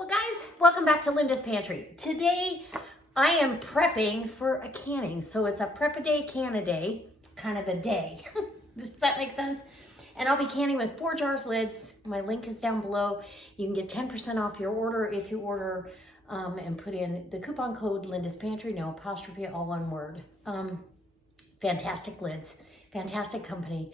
Well guys, welcome back to Linda's Pantry. Today I am prepping for a canning. So it's a prep a day, can a day, kind of a day. Does that make sense? And I'll be canning with 4 jars lids. My link is down below. You can get 10% off your order if you order and put in the coupon code Linda's Pantry, no apostrophe, all one word. Fantastic lids, fantastic company.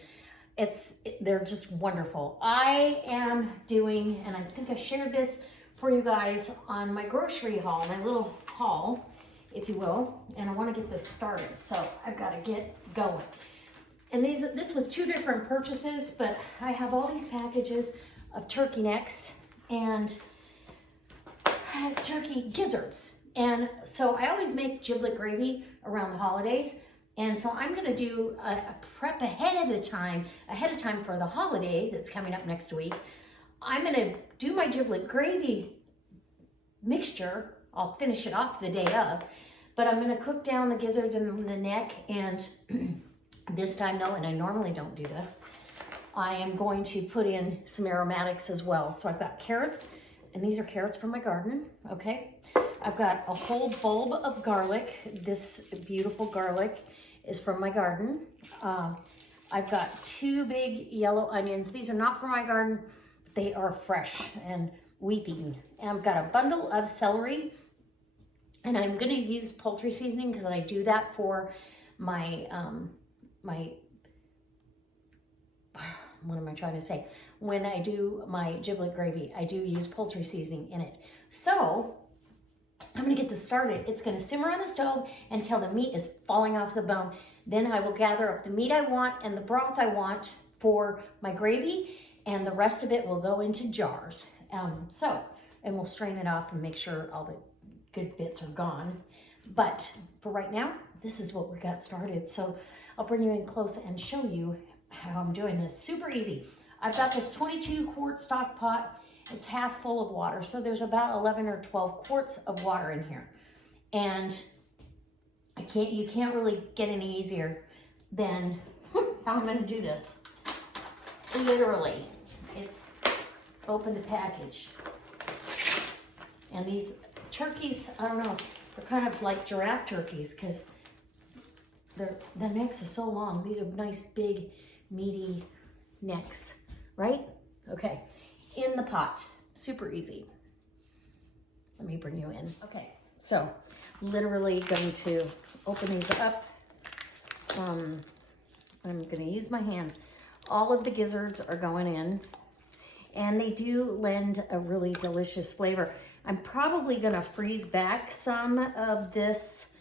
They're just wonderful. I am doing, and I think I shared this for you guys on my grocery haul, my little haul, if you will, and I want to get this started, so I've got to get going. And this was 2 different purchases, but I have all these packages of turkey necks and turkey gizzards, and so I always make giblet gravy around the holidays, and so I'm going to do a prep ahead of time for the holiday that's coming up next week. I'm going to do my giblet gravy mixture. I'll finish it off the day of, but I'm going to cook down the gizzards and the neck, and this time though, and I normally don't do this, I am going to put in some aromatics as well. So I've got carrots, and these are carrots from my garden, okay? I've got a whole bulb of garlic. This beautiful garlic is from my garden. I've got 2 big yellow onions. These are not from my garden. They are fresh and weeping. And I've got a bundle of celery, and I'm going to use poultry seasoning because I do that for my what am I trying to say? When I do my giblet gravy, I do use poultry seasoning in it. So I'm going to get this started. It's going to simmer on the stove until the meat is falling off the bone. Then I will gather up the meat I want and the broth I want for my gravy, and the rest of it will go into jars. And we'll strain it off and make sure all the good bits are gone. But for right now, this is what we got started. So I'll bring you in close and show you how I'm doing this. Super easy. I've got this 22 quart stock pot. It's half full of water. So there's about 11 or 12 quarts of water in here. And you can't really get any easier than how I'm going to do this. Literally, it's open the package. And these turkeys, I don't know, they're kind of like giraffe turkeys because the necks are so long. These are nice, big, meaty necks, right? Okay, in the pot, super easy. Let me bring you in. Okay, so literally going to open these up. I'm going to use my hands. All of the gizzards are going in, and they do lend a really delicious flavor. I'm probably going to freeze back some of this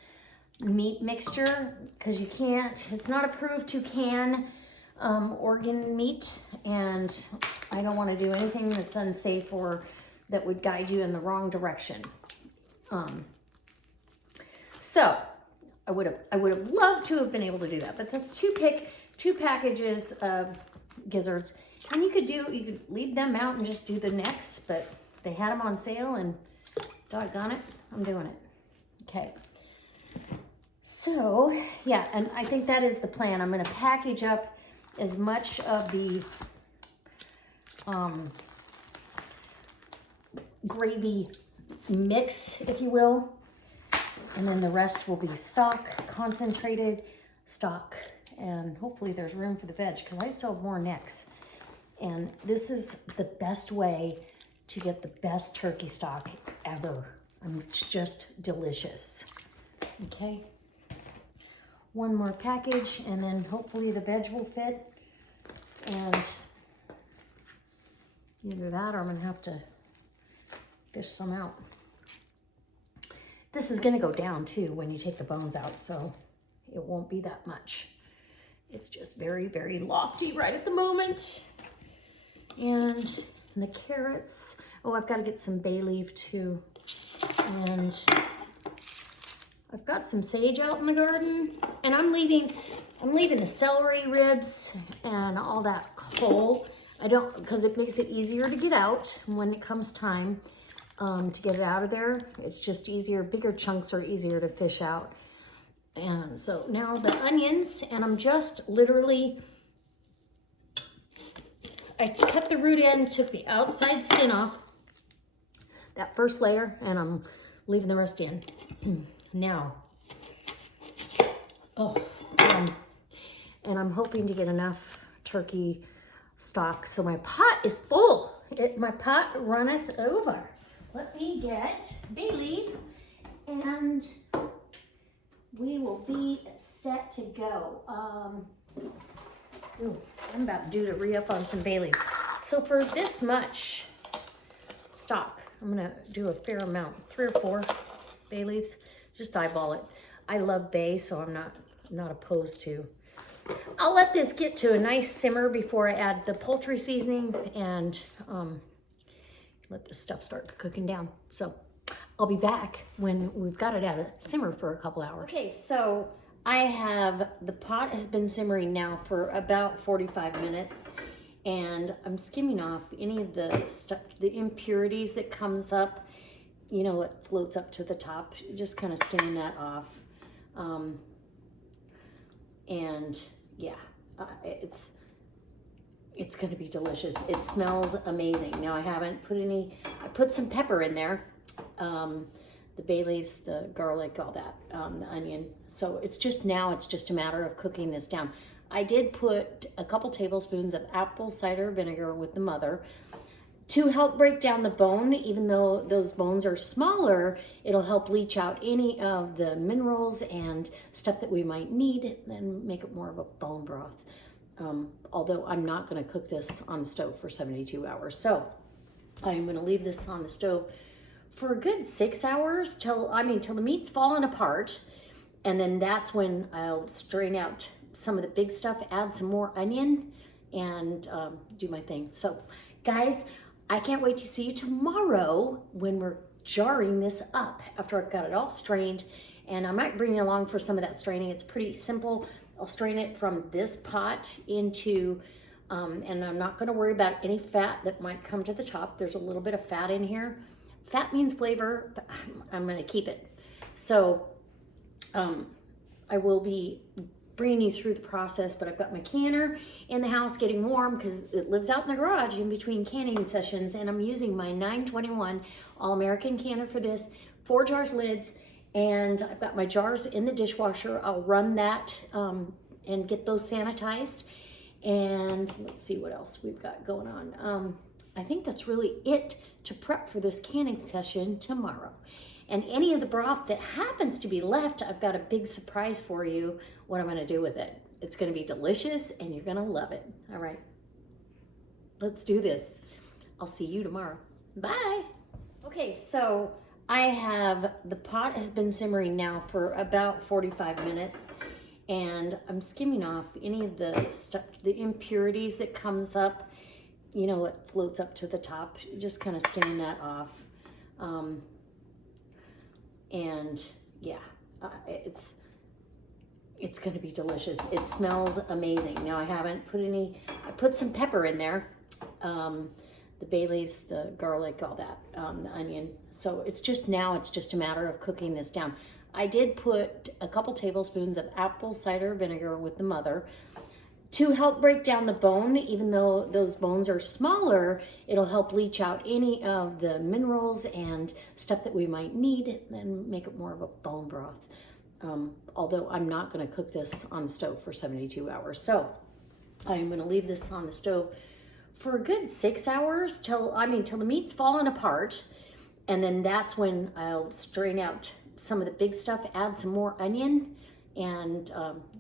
meat mixture because you can't, it's not approved to can organ meat, and I don't want to do anything that's unsafe or that would guide you in the wrong direction. So I would have loved to have been able to do that, but that's 2 packages of gizzards, and you could leave them out and just do the necks, but they had them on sale, and doggone it, I'm doing it. Okay. So, yeah, and I think that is the plan. I'm going to package up as much of the gravy mix, if you will, and then the rest will be stock, concentrated stock, and hopefully there's room for the veg because I still have more necks. And this is the best way to get the best turkey stock ever. It's just delicious. Okay. 1 more package, and then hopefully the veg will fit. And either that or I'm going to have to fish some out. This is going to go down too when you take the bones out, so it won't be that much. It's just very, very lofty right at the moment. And the carrots. Oh, I've got to get some bay leaf too. And I've got some sage out in the garden, and I'm leaving the celery ribs and all that whole. Because it makes it easier to get out when it comes time to get it out of there. It's just easier. Bigger chunks are easier to fish out. And so now the onions, and I'm just literally, I cut the root end, took the outside skin off. that first layer, and I'm leaving the rest in. Now, and I'm hoping to get enough turkey stock so my pot is full. My pot runneth over. Let me get bay leaf and we will be set to go. I'm about due to re-up on some bay leaf. So for this much stock, I'm gonna do a fair amount, 3 or 4 bay leaves. Just eyeball it. I love bay, so I'm not opposed to. I'll let this get to a nice simmer before I add the poultry seasoning and let this stuff start cooking down. So I'll be back when we've got it at a simmer for a couple hours. Okay, so the pot has been simmering now for about 45 minutes, and I'm skimming off any of the stuff, the impurities that comes up, you know, it floats up to the top, just kind of skimming that off. And yeah, it's going to be delicious. It smells amazing. Now I put some pepper in there, the bay leaves, the garlic, all that, the onion. So it's just a matter of cooking this down. I did put a couple tablespoons of apple cider vinegar with the mother to help break down the bone. Even though those bones are smaller, it'll help leach out any of the minerals and stuff that we might need and make it more of a bone broth. Although I'm not going to cook this on the stove for 72 hours. So I'm going to leave this on the stove for a good 6 hours till the meat's falling apart. And then that's when I'll strain out some of the big stuff, add some more onion, and do my thing. So guys, I can't wait to see you tomorrow when we're jarring this up after I've got it all strained. And I might bring you along for some of that straining. It's pretty simple. I'll strain it from this pot into, and I'm not going to worry about any fat that might come to the top. There's a little bit of fat in here. Fat means flavor, but I'm going to keep it. So I will be bringing you through the process, but I've got my canner in the house getting warm because it lives out in the garage in between canning sessions, and I'm using my 921 All-American canner for this, 4 jars lids, and I've got my jars in the dishwasher. I'll run that and get those sanitized, and let's see what else we've got going on. I think that's really it to prep for this canning session tomorrow. And any of the broth that happens to be left, I've got a big surprise for you, what I'm going to do with it. It's going to be delicious and you're going to love it. All right, let's do this. I'll see you tomorrow. Bye. Okay, so the pot has been simmering now for about 45 minutes, and I'm skimming off any of the stuff, the impurities that comes up, you know, it floats up to the top, just kind of skimming that off. And yeah, it's going to be delicious. It smells amazing. Now I put some pepper in there, the bay leaves, the garlic, all that, the onion. So it's just a matter of cooking this down. I did put a couple tablespoons of apple cider vinegar with the mother to help break down the bone. Even though those bones are smaller, it'll help leach out any of the minerals and stuff that we might need and make it more of a bone broth. Although I'm not going to cook this on the stove for 72 hours. So I'm going to leave this on the stove for a good 6 hours till the meat's falling apart. And then that's when I'll strain out some of the big stuff, add some more onion, and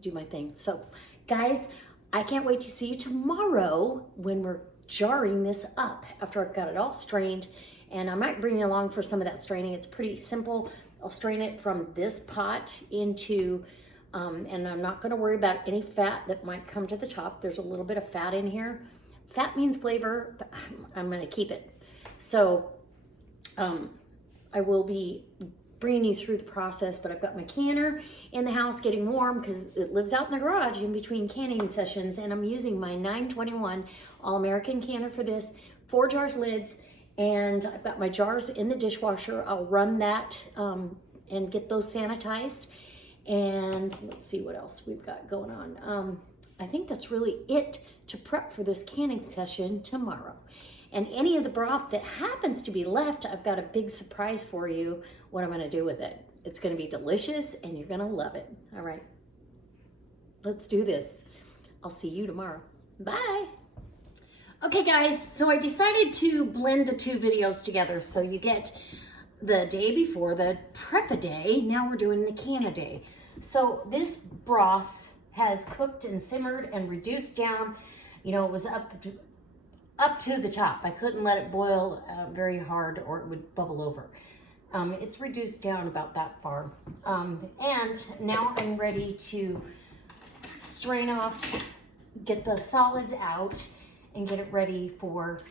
do my thing. So guys, I can't wait to see you tomorrow when we're jarring this up after I've got it all strained. And I might bring you along for some of that straining. It's pretty simple. I'll strain it from this pot into, and I'm not going to worry about any fat that might come to the top. There's a little bit of fat in here. Fat means flavor, but I'm going to keep it. So I will be bringing you through the process, but I've got my canner in the house getting warm because it lives out in the garage in between canning sessions, and I'm using my 921 All-American canner for this, 4 jars lids, and I've got my jars in the dishwasher. I'll run that and get those sanitized, and let's see what else we've got going on. I think that's really it to prep for this canning session tomorrow. And any of the broth that happens to be left, I've got a big surprise for you, what I'm gonna do with it. It's gonna be delicious and you're gonna love it. All right, let's do this. I'll see you tomorrow. Bye. Okay guys, so I decided to blend the two videos together. So you get the day before, the prep-a-day. Now we're doing the can-a-day. So this broth has cooked and simmered and reduced down. You know, it was up to the top. I couldn't let it boil very hard or it would bubble over. It's reduced down about that far. And now I'm ready to strain off, get the solids out, and get it ready for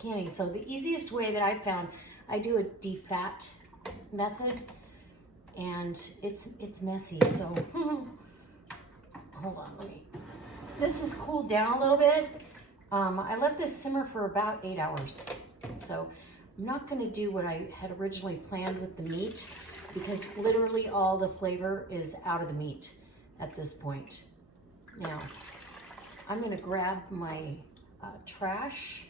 canning. So the easiest way that I found, I do a defat method, and it's messy. So hold on, this is cooled down a little bit. I let this simmer for about 8 hours. So I'm not gonna do what I had originally planned with the meat, because literally all the flavor is out of the meat at this point. Now, I'm gonna grab my trash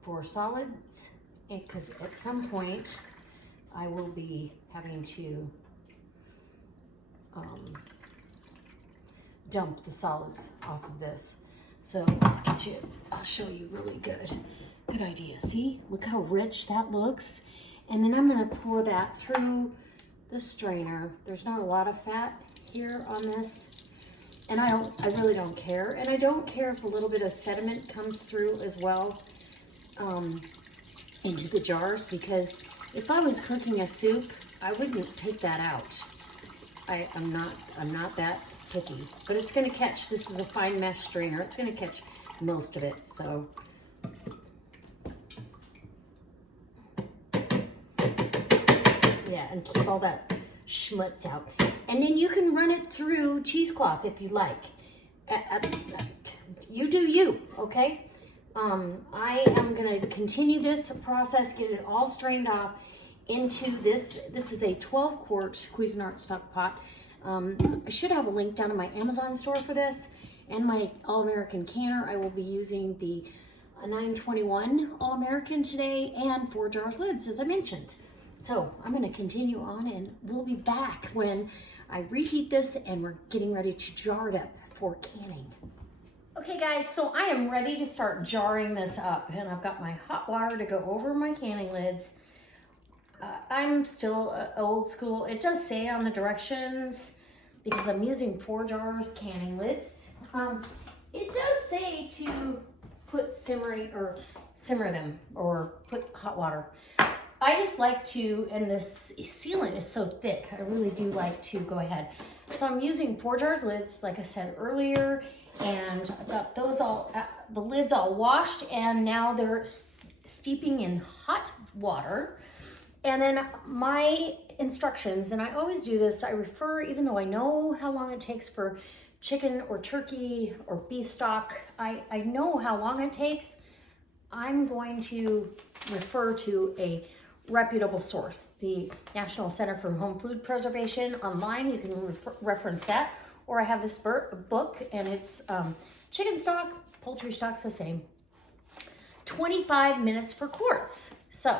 for solids, because at some point I will be having to dump the solids off of this. So let's get you, I'll show you really good idea. See, look how rich that looks. And then I'm gonna pour that through the strainer. There's not a lot of fat here on this. And I really don't care. And I don't care if a little bit of sediment comes through as well into the jars, because if I was cooking a soup, I wouldn't take that out. I'm not that picky, but it's gonna catch, this is a fine mesh strainer, it's gonna catch most of it, so. Yeah, and keep all that schmutz out. And then you can run it through cheesecloth if you like. You do you, okay? I am gonna continue this process, get it all strained off into this. This is a 12-quart Cuisinart stock pot. I should have a link down in my Amazon store for this, and my All-American canner. I will be using the 921 All-American today, and 4 jars lids, as I mentioned. So I'm gonna continue on, and we'll be back when I reheat this and we're getting ready to jar it up for canning. Okay guys, so I am ready to start jarring this up, and I've got my hot water to go over my canning lids. I'm still old school. It does say on the directions, because I'm using 4 jars canning lids, it does say to put simmer them or put hot water. I just like to, and this sealant is so thick, I really do like to go ahead. So I'm using 4 jars lids, like I said earlier, and I've got those all, the lids all washed, and now they're steeping in hot water. And then my instructions, and I always do this, I refer, even though I know how long it takes for chicken or turkey or beef stock, I know how long it takes. I'm going to refer to a reputable source, the National Center for Home Food Preservation online. You can reference that, or I have this book, and it's chicken stock, poultry stock's the same. 25 minutes for quarts. So,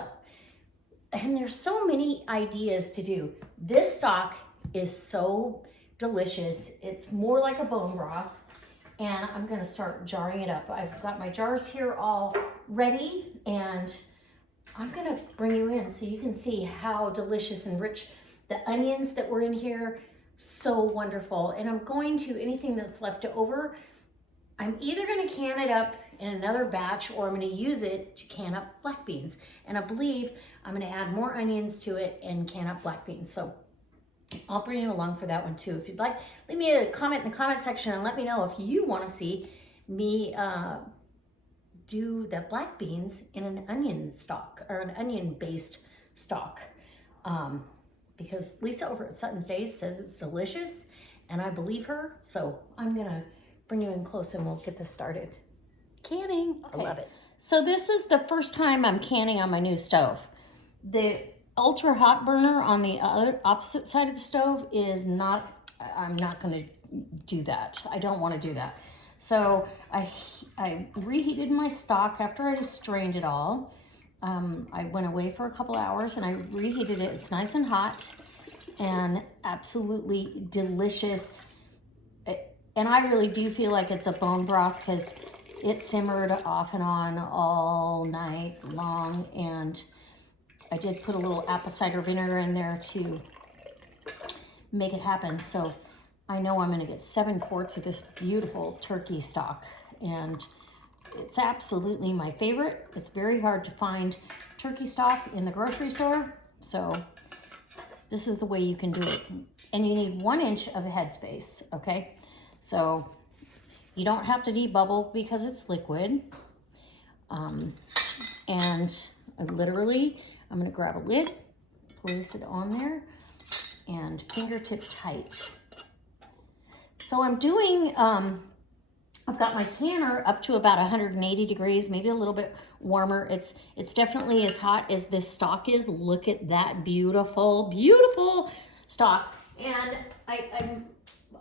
and there's so many ideas to do. This stock is so delicious. It's more like a bone broth, and I'm gonna start jarring it up. I've got my jars here all ready, and I'm gonna bring you in so you can see how delicious and rich the onions that were in here, so wonderful. And I'm going to, anything that's left over, I'm either gonna can it up in another batch, or I'm gonna use it to can up black beans. And I believe I'm gonna add more onions to it and can up black beans. So I'll bring you along for that one too. If you'd like, leave me a comment in the comment section and let me know if you wanna see me do the black beans in an onion stock, or an onion based stock. Because Lisa over at Sutton's Days says it's delicious, and I believe her. So I'm gonna bring you in close and we'll get this started. Canning, okay. I love it. So this is the first time I'm canning on my new stove. The ultra hot burner on the opposite side of the stove is not, I'm not gonna do that. I don't wanna do that. So I reheated my stock after I strained it all. I went away for a couple hours and I reheated it. It's nice and hot and absolutely delicious. And I really do feel like it's a bone broth because it simmered off and on all night long. And I did put a little apple cider vinegar in there to make it happen. So I know I'm going to get 7 quarts of this beautiful turkey stock. And it's absolutely my favorite. It's very hard to find turkey stock in the grocery store. So this is the way you can do it. And you need 1 inch of headspace, okay? So you don't have to debubble because it's liquid. And literally, I'm gonna grab a lid, place it on there, and fingertip tight. So I'm doing, I've got my canner up to about 180 degrees, maybe a little bit warmer. It's definitely as hot as this stock is. Look at that beautiful, beautiful stock. And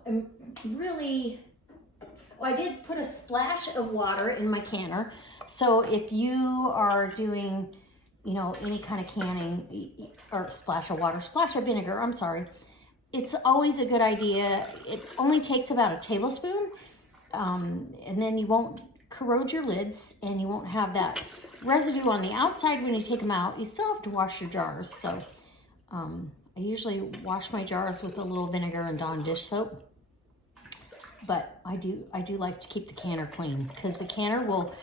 I'm really, I did put a splash of water in my canner. So if you are doing, you know, any kind of canning, or splash of water, splash of vinegar, I'm sorry. It's always a good idea. It only takes about a tablespoon. And then you won't corrode your lids and you won't have that residue on the outside when you take them out. You still have to wash your jars. So I usually wash my jars with a little vinegar and Dawn dish soap. But I do like to keep the canner clean because the canner will,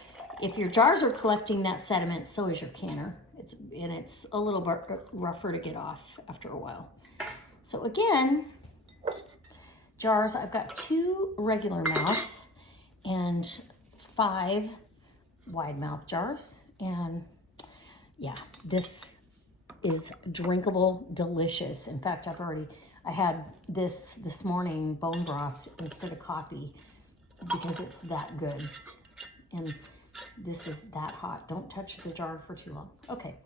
if your jars are collecting that sediment, so is your canner. It's a little bit rougher to get off after a while. So again, jars, I've got 2 regular mouth and 5 wide mouth jars. And yeah, this is drinkable, delicious. In fact, I had this morning, bone broth instead of coffee because it's that good. And this is that hot. Don't touch the jar for too long. Okay,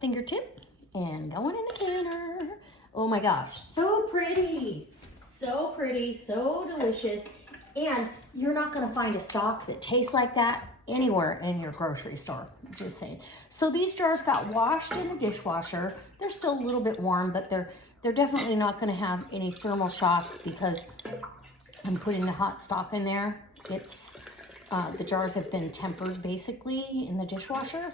fingertip and going in the canner. Oh my gosh, so pretty. So pretty, so delicious. And you're not gonna find a stock that tastes like that anywhere in your grocery store, just saying. So these jars got washed in the dishwasher. They're still a little bit warm, but they're definitely not gonna have any thermal shock because I'm putting the hot stock in there. It's, the jars have been tempered basically in the dishwasher.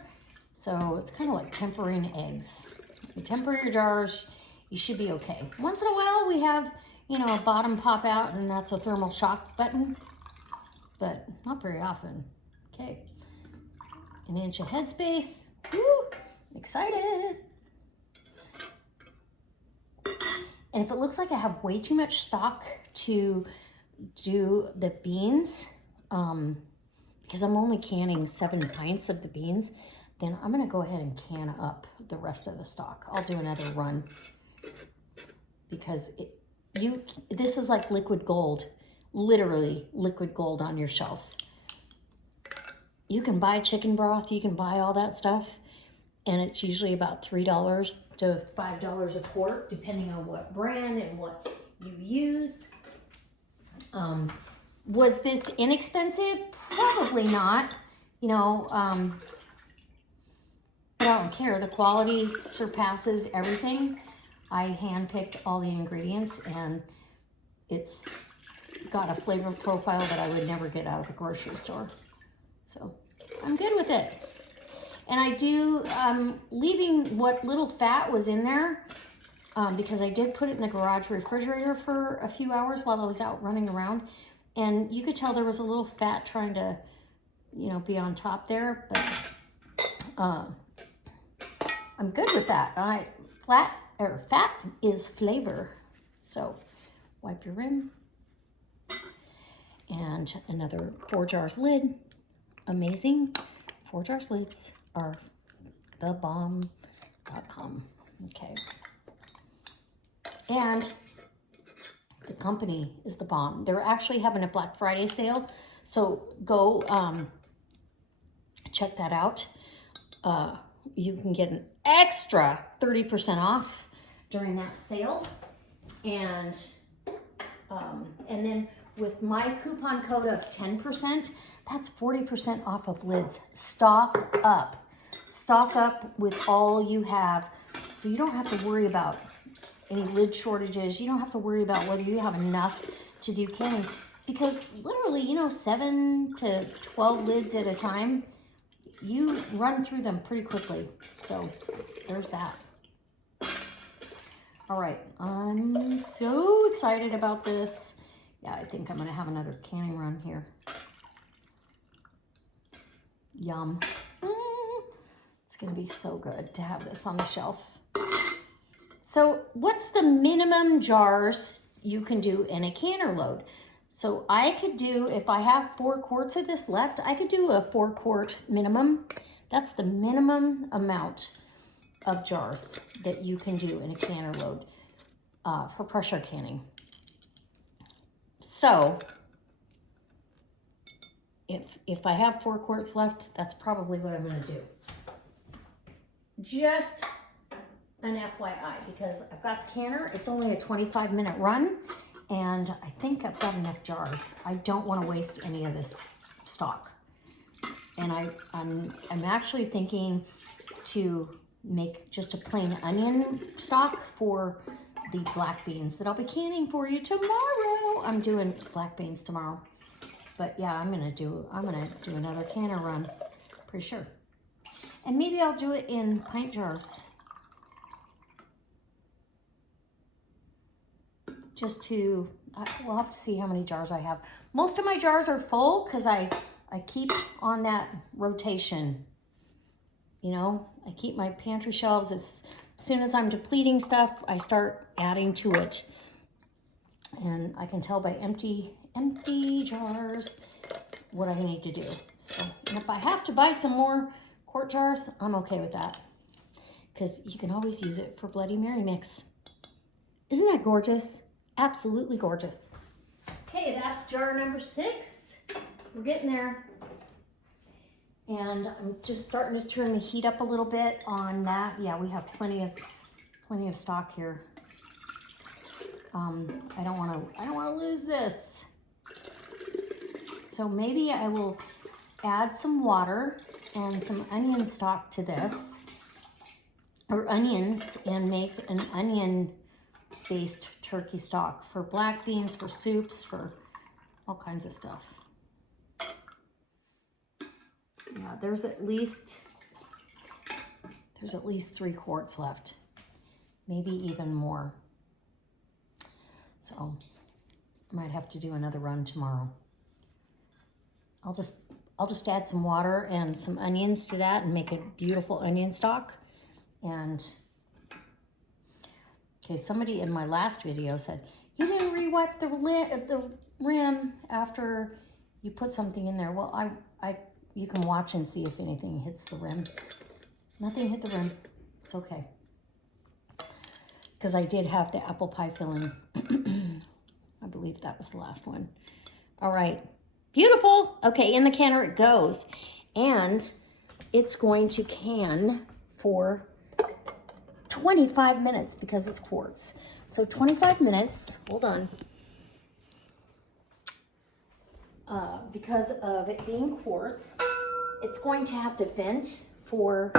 So it's kind of like tempering eggs. You temper your jars, you should be okay. Once in a while we have, you know, a bottom pop out and that's a thermal shock button, but not very often. Okay, 1 inch of headspace. Woo, excited. And if it looks like I have way too much stock to do the beans, because I'm only canning 7 pints of the beans, then I'm gonna go ahead and can up the rest of the stock. I'll do another run because this is like liquid gold, literally liquid gold on your shelf. You can buy chicken broth, you can buy all that stuff, and it's usually about $3 to $5 a quart, depending on what brand and what you use. Was this inexpensive? Probably not. You know, but I don't care. The quality surpasses everything. I handpicked all the ingredients and it's got a flavor profile that I would never get out of a grocery store. So I'm good with it. And I do, leaving what little fat was in there because I did put it in the garage refrigerator for a few hours while I was out running around. And you could tell there was a little fat trying to, you know, be on top there, but I'm good with that. Fat is flavor. So wipe your rim. And another 4 jars lid. Amazing. 4 jars lids are thebomb.com. Okay. And the company is the bomb. They're actually having a Black Friday sale. So go check that out. You can get an extra 30% off during that sale. And then with my coupon code of 10%, that's 40% off of lids. Stock up. Stock up with all you have, so you don't have to worry about any lid shortages. You don't have to worry about whether you have enough to do canning, because literally, you know, 7 to 12 lids at a time, you run through them pretty quickly. So there's that. All right, I'm so excited about this. Yeah, I think I'm gonna have another canning run here. Yum. It's gonna be so good to have this on the shelf. So what's the minimum jars you can do in a canner load? So I could do, if I have 4 quarts of this left, I could do a 4-quart minimum. That's the minimum amount of jars that you can do in a canner load for pressure canning. So if I have 4 quarts left, that's probably what I'm gonna do. Just an FYI, because I've got the canner. It's only a 25-minute run, and I think I've got enough jars. I don't want to waste any of this stock. And I'm actually thinking to make just a plain onion stock for the black beans that I'll be canning for you tomorrow. I'm doing black beans tomorrow. But yeah, I'm gonna do another canner run, pretty sure. And maybe I'll do it in pint jars. Just to, we'll have to see how many jars I have. Most of my jars are full because I keep on that rotation. You know, I keep my pantry shelves. As soon as I'm depleting stuff, I start adding to it. And I can tell by empty jars what I need to do. So, and if I have to buy some more quart jars, I'm okay with that, because you can always use it for Bloody Mary mix. Isn't that gorgeous? Absolutely gorgeous. Okay, that's jar number 6. We're getting there. And I'm just starting to turn the heat up a little bit on that. Yeah, we have plenty of stock here. I don't want to lose this. So maybe I will add some water and some onion stock to this, or onions, and make an onion-based turkey stock for black beans, for soups, for all kinds of stuff. Yeah, there's at least 3 quarts left, maybe even more. So I might have to do another run tomorrow. I'll just add some water and some onions to that and make a beautiful onion stock. And okay, somebody in my last video said, you didn't re-wipe the rim after you put something in there. Well, you can watch and see if anything hits the rim. Nothing hit the rim. It's okay. Because I did have the apple pie filling. I believe that was the last one. All right. Beautiful. Okay, in the canner it goes. And it's going to can for 25 minutes because it's quarts. So 25 minutes, hold on. Because of it being quartz, it's going to have to vent for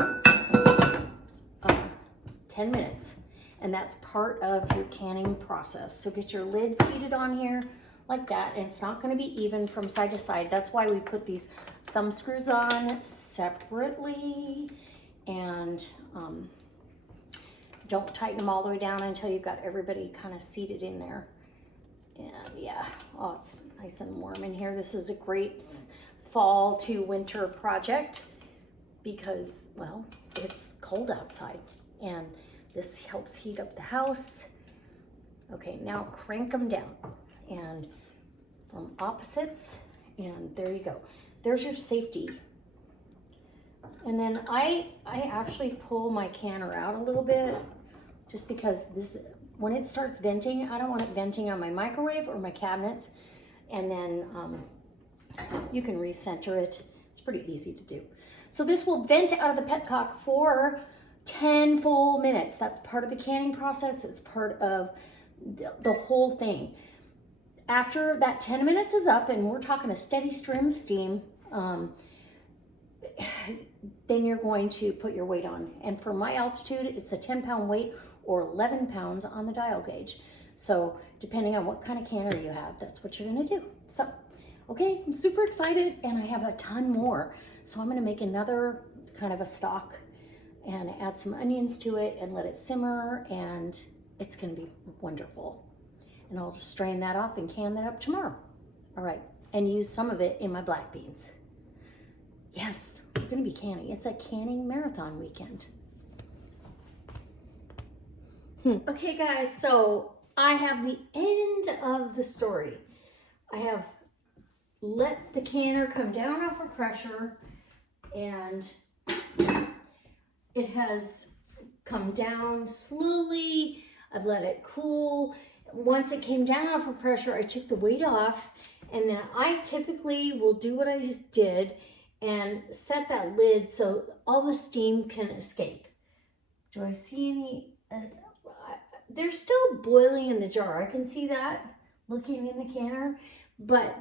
10 minutes. And that's part of your canning process. So get your lid seated on here like that, and it's not going to be even from side to side. That's why we put these thumb screws on separately, and don't tighten them all the way down until you've got everybody kind of seated in there. And yeah, oh, it's nice and warm in here. This is a great fall to winter project because, well, it's cold outside, and this helps heat up the house. Okay, now crank them down and from opposites, and there you go. There's your safety. And then I actually pull my canner out a little bit just because this, when it starts venting, I don't want it venting on my microwave or my cabinets. And then you can recenter it. It's pretty easy to do. So this will vent out of the petcock for 10 full minutes. That's part of the canning process. It's part of the whole thing. after that 10 minutes is up and we're talking a steady stream of steam, then you're going to put your weight on. And for my altitude, it's a 10-pound weight or 11 pounds on the dial gauge. So depending on what kind of canner you have, that's what you're gonna do. So, okay, I'm super excited and I have a ton more. So I'm gonna make another kind of a stock and add some onions to it and let it simmer, and it's gonna be wonderful. And I'll just strain that off and can that up tomorrow. All right, and use some of it in my black beans. Yes, we're gonna be canning. It's a canning marathon weekend. Okay guys, so I have the end of the story. I have let the canner come down off of pressure, and it has come down slowly. I've let it cool. Once it came down off of pressure, I took the weight off, and then I typically will do what I just did and set that lid so all the steam can escape. Do I see any? They're still boiling in the jar. I can see that looking in the canner, but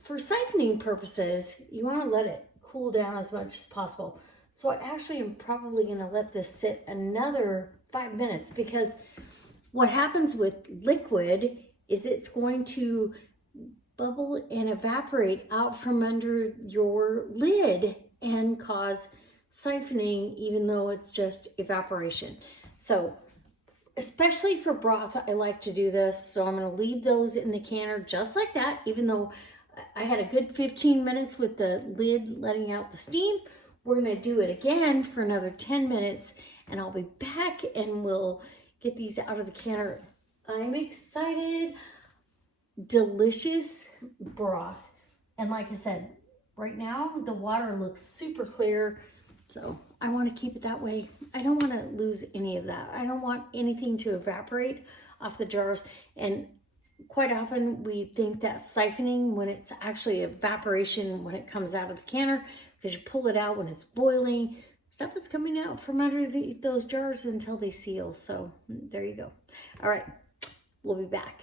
for siphoning purposes, you want to let it cool down as much as possible. So I actually am probably going to let this sit another 5 minutes, because what happens with liquid is it's going to bubble and evaporate out from under your lid and cause siphoning, even though it's just evaporation. So especially for broth, I like to do this. So I'm going to leave those in the canner just like that, even though I had a good 15 minutes with the lid letting out the steam. We're going to do it again for another 10 minutes, and I'll be back and we'll get these out of the canner. I'm excited. Delicious broth. And like I said, right now the water looks super clear, so I want to keep it that way. I don't want to lose any of that. I don't want anything to evaporate off the jars. And quite often we think that's siphoning when it's actually evaporation when it comes out of the canner, because you pull it out when it's boiling. Stuff is coming out from underneath those jars until they seal. So there you go. All right, we'll be back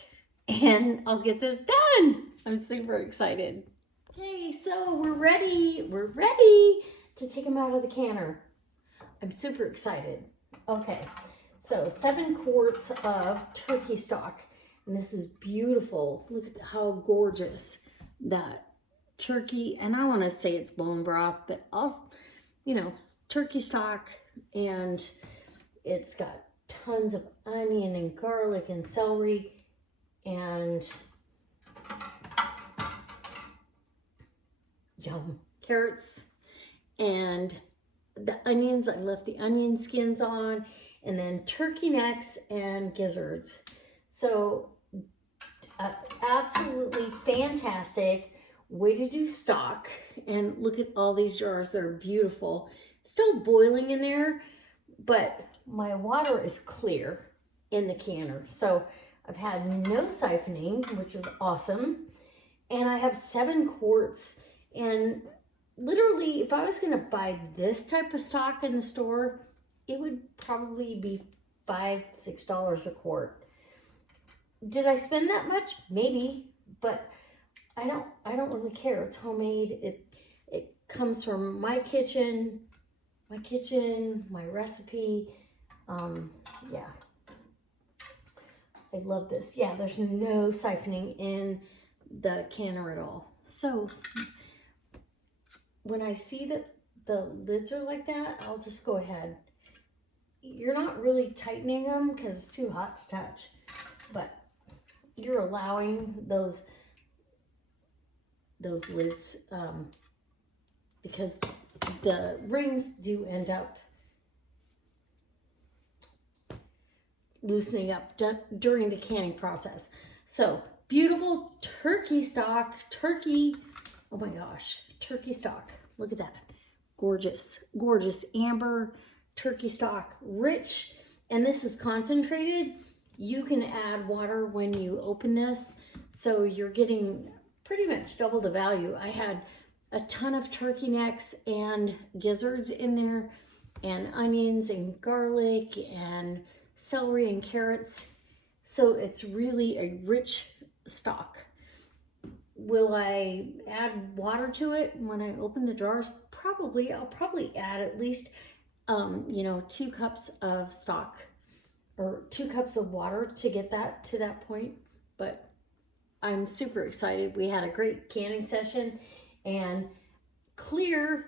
and I'll get this done. I'm super excited. Okay, so we're ready. We're ready to take them out of the canner. I'm super excited. Okay, so 7 quarts of turkey stock. And this is beautiful. Look at how gorgeous that turkey, and I want to say it's bone broth, but also, you know, turkey stock, and it's got tons of onion and garlic and celery and yum, carrots, and the onions. I left the onion skins on, and then turkey necks and gizzards. So absolutely fantastic way to do stock. And look at all these jars. They're beautiful. It's still boiling in there, but my water is clear in the canner. So I've had no siphoning, which is awesome. And I have 7 quarts. And literally, if I was going to buy this type of stock in the store, it would probably be $5, $6 a quart. Did I spend that much? Maybe, but I don't really care. It's homemade. It comes from my kitchen, my recipe. Yeah. I love this. Yeah, there's no siphoning in the canner at all. So when I see that the lids are like that, I'll just go ahead. You're not really tightening them because it's too hot to touch, but you're allowing those lids because the rings do end up loosening up during the canning process. So beautiful turkey stock, oh my gosh, turkey stock. Look at that. Gorgeous, gorgeous amber turkey stock, rich, and this is concentrated. You can add water when you open this, so you're getting pretty much double the value. I had a ton of turkey necks and gizzards in there, and onions and garlic and celery and carrots. So it's really a rich stock. Will I add water to it when I open the jars? Probably. I'll probably add at least, you know, 2 cups of stock or 2 cups of water to get that to that point. But I'm super excited. We had a great canning session, and clear,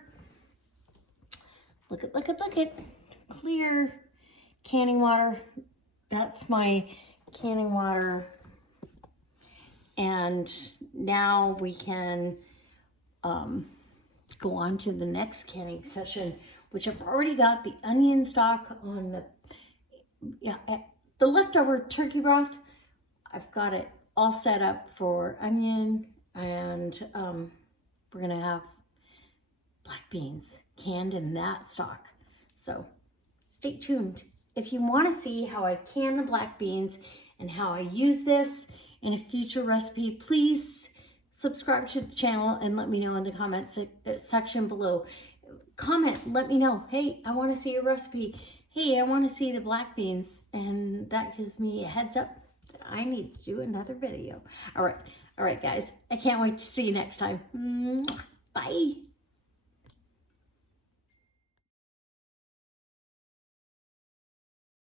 look at, clear canning water. That's my canning water. And now we can go on to the next canning session, which I've already got the onion stock on the leftover turkey broth. I've got it all set up for onion, and we're gonna have black beans canned in that stock. So stay tuned. If you want to see how I can the black beans and how I use this in a future recipe, please subscribe to the channel and let me know in the comments section below. Comment, let me know, hey, I want to see a recipe. Hey, I want to see the black beans, and that gives me a heads up that I need to do another video. All right, guys, I can't wait to see you next time. Bye.